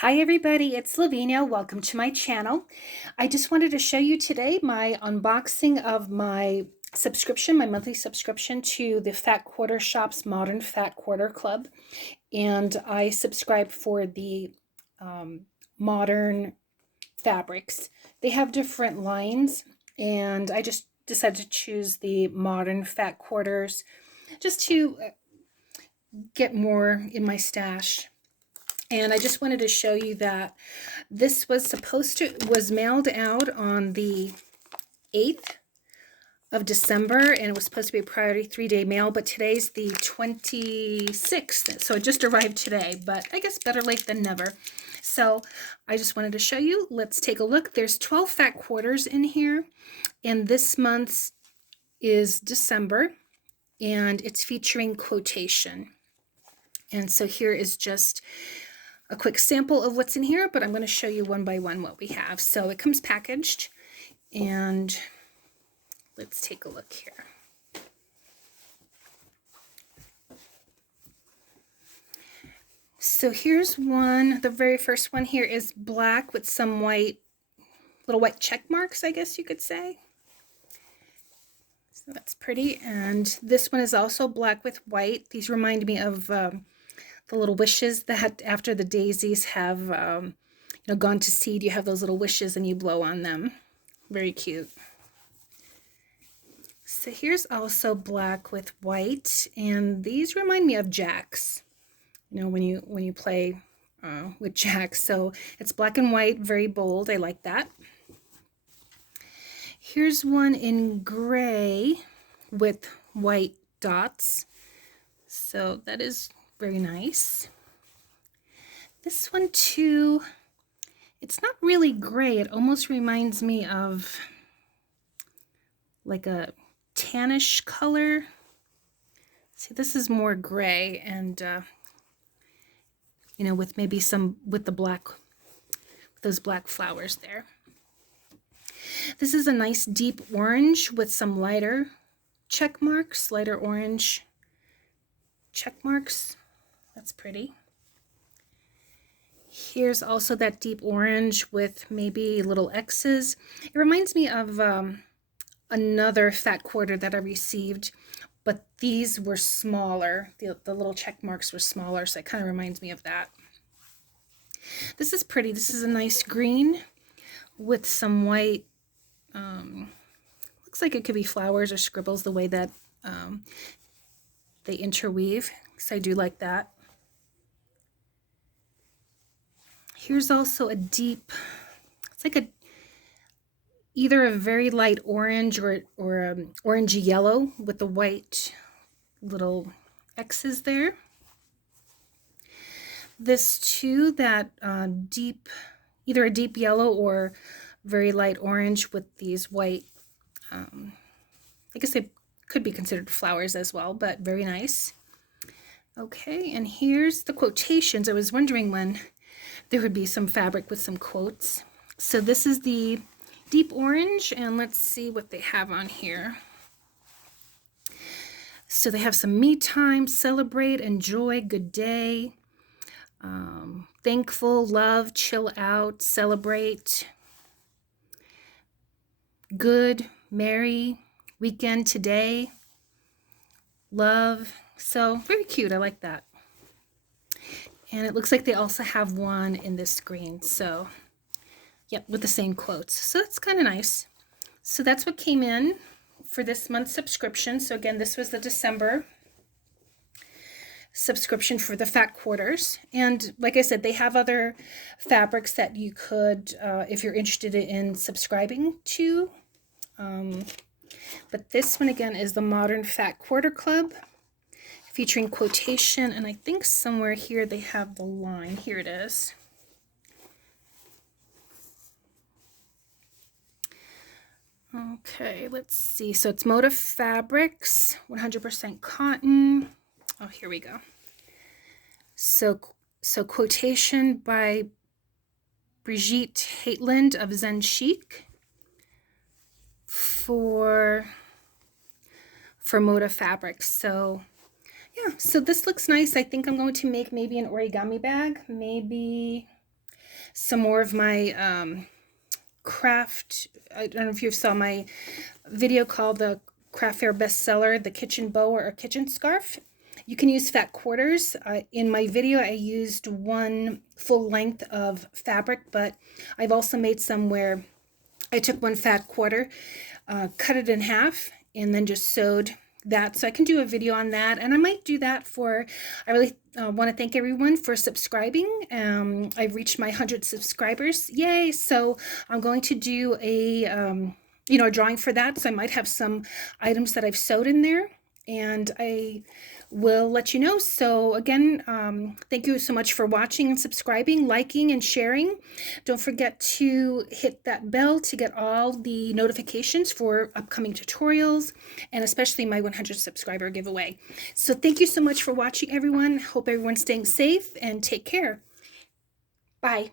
Hi everybody, it's Lavinia. Welcome to my channel. I just wanted to show you today my unboxing of my subscription, my monthly subscription to the Fat Quarter Shop's Modern Fat Quarter Club. And I subscribe for the modern fabrics. They have different lines, and I just decided to choose the modern fat quarters just to get more in my stash. And I just wanted to show you that this was mailed out on the 8th of December, and it was supposed to be a priority 3-day mail, but today's the 26th, so it just arrived today, but I guess better late than never. So I just wanted to show you. Let's take a look. There's 12 fat quarters in here, and this month's is December, and it's featuring Quotation. And so here is just a quick sample of what's in here, but I'm going to show you one by one what we have. So it comes packaged, and let's take a look here. So here's one. The very first one here is black with some little white check marks, I guess you could say. So that's pretty. And this one is also black with white. These remind me of the little wishes that after the daisies have gone to seed, you have those little wishes and you blow on them. Very cute. So here's also black with white, and these remind me of jacks. When you play with jacks. So it's black and white, very bold. I like that. Here's one in gray with white dots. So that is very nice. This one too, it's not really gray. It almost reminds me of like a tannish color. See, this is more gray, and with maybe with those black flowers there. This is a nice deep orange with some lighter check marks, lighter orange check marks. That's pretty. Here's also that deep orange with maybe little X's. It reminds me of another fat quarter that I received, but these were smaller. The little check marks were smaller, so it kind of reminds me of that. This is pretty. This is a nice green with some white. Looks like it could be flowers or scribbles the way that they interweave, so I do like that. Here's also a deep, it's like either a very light orange or orangey yellow with the white little X's there. This too, that either a deep yellow or very light orange with these white, I guess they could be considered flowers as well, but very nice. Okay, and here's the quotations. I was wondering when there would be some fabric with some quotes. So this is the deep orange, and let's see what they have on here. So they have some me time, celebrate, enjoy, good day, thankful, love, chill out, celebrate, good, merry, weekend today, love. So very cute. I like that. And it looks like they also have one in this green. So yep, with the same quotes. So that's kind of nice. So that's what came in for this month's subscription. So again, this was the December subscription for the fat quarters. And like I said, they have other fabrics that you could, if you're interested in subscribing to. But this one again is the Modern Fat Quarter Club, featuring Quotation, and I think somewhere here they have the line. Here it is. Okay, let's see. So it's Moda Fabrics, 100% cotton. Oh, here we go. So Quotation by Brigitte Haitland of Zen Chic for Moda Fabrics. So yeah, so this looks nice. I think I'm going to make maybe an origami bag, maybe some more of my craft. I don't know if you saw my video called the Craft Fair bestseller, the kitchen bow or kitchen scarf. You can use fat quarters. In my video, I used one full length of fabric, but I've also made some where I took one fat quarter, cut it in half, and then just sewed that. So I can do a video on that, and I might do that for, I really want to thank everyone for subscribing. I've reached my 100 subscribers. Yay. So I'm going to do a, a drawing for that. So I might have some items that I've sewed in there, and I will let you know. So again, thank you so much for watching and subscribing, liking and sharing. Don't forget to hit that bell to get all the notifications for upcoming tutorials, and especially my 100 subscriber giveaway. So thank you so much for watching, everyone. Hope everyone's staying safe and take care. Bye.